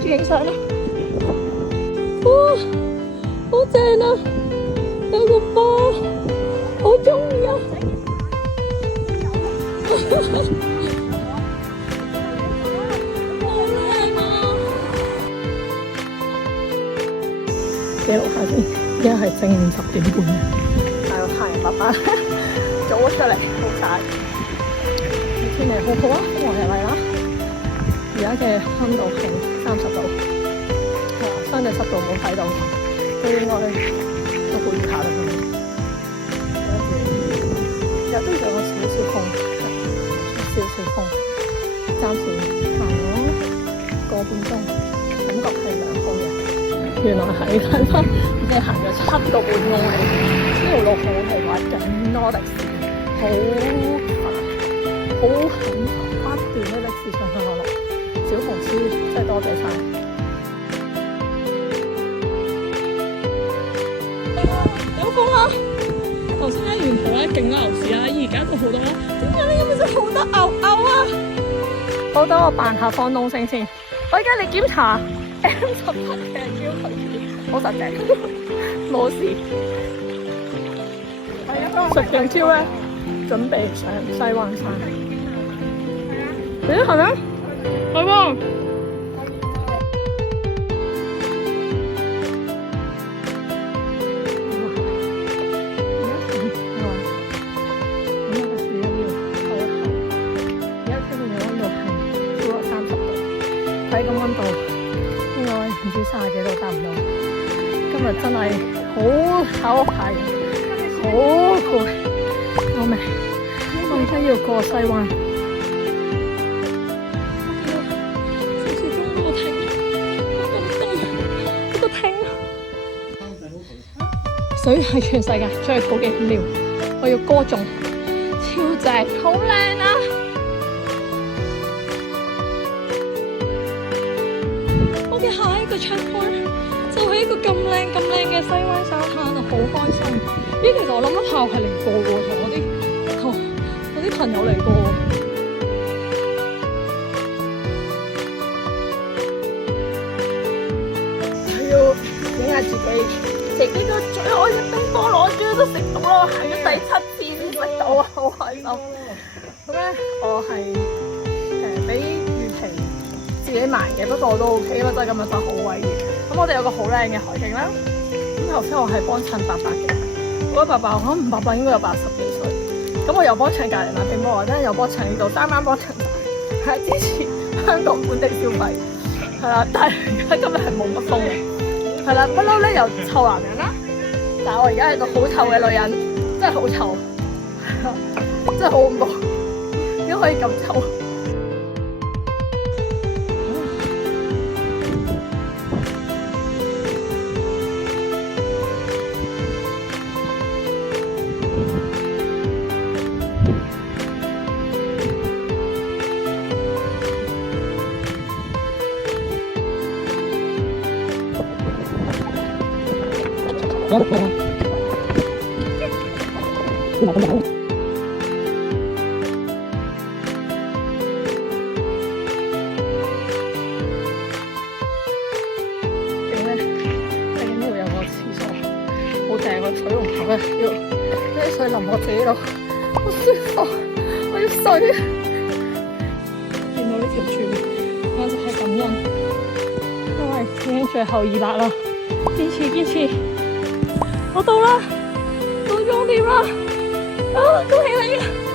住影相啦！哇，好正啊！有個波，好中意啊！記錄下先，而家係正午10點半嘅，但係個太陽爸爸早咗出嚟，好曬。天氣好好啊，風和日麗啦。而家嘅溫度係30度，相對濕度冇睇到，都應該都好熱下啦。日都有個少少風，少少風。暫時行咗個半鐘，感覺係良好嘅。原來係睇翻，我哋行咗7個半公里，呢條路好奇怪，勁多的士，好煩，好狠，不斷呢的士上上落落。小紅書真係多謝晒。有風啊！頭先咧沿途咧勁多牛屎啊，而家都好多啦。點解呢？因為真係好多牛啊！好，等我扮下放東升先。我而家嚟檢查 M18嘅要求，好實淨，冇事。食完蕉咧，準備上西灣山。咦，係咩？係喎。睇咁溫度，應該唔知30幾度，達唔到。今日真係好考太陽，好攰，救命！我而家要過西灣，少少鐘嗰個停，嗰個停。水係全世界最好嘅飲料，我要歌頌，超正，好靚啊！下一個 checkpoint 就係一個咁靚嘅西灣沙灘啊，好開心！咦，其實我諗一下，我係嚟過嘅，同我啲朋友嚟過。係要影下自己個最愛嘅冰菠蘿豬都食到啦，行咗第7次先食到啊，好開心！咁咧，我係俾自己買嘅，不過我都 OK，因為真係今日真係好鬼熱。咁我哋有個好靚嘅海景啦。咁頭先我係幫襯伯伯嘅，嗰個伯伯我諗伯伯應該有80幾歲。咁我又幫襯隔離買冰菠蘿，真係又幫襯呢度，啱幫襯晒，係支持香港本地消費。係啦，但係而家今日係冇乜風嘅。係啦，不嬲咧有臭男人啦，但係我而家係個好臭嘅女人，真係好臭，真係好恐怖，點可以咁臭？好正個水龍頭咧，要啲水淋我自己度，好舒服，我要水。見到呢條柱，我就係感恩，因為已經最後200啦，堅持，我到啦，到終點啦，恭喜你！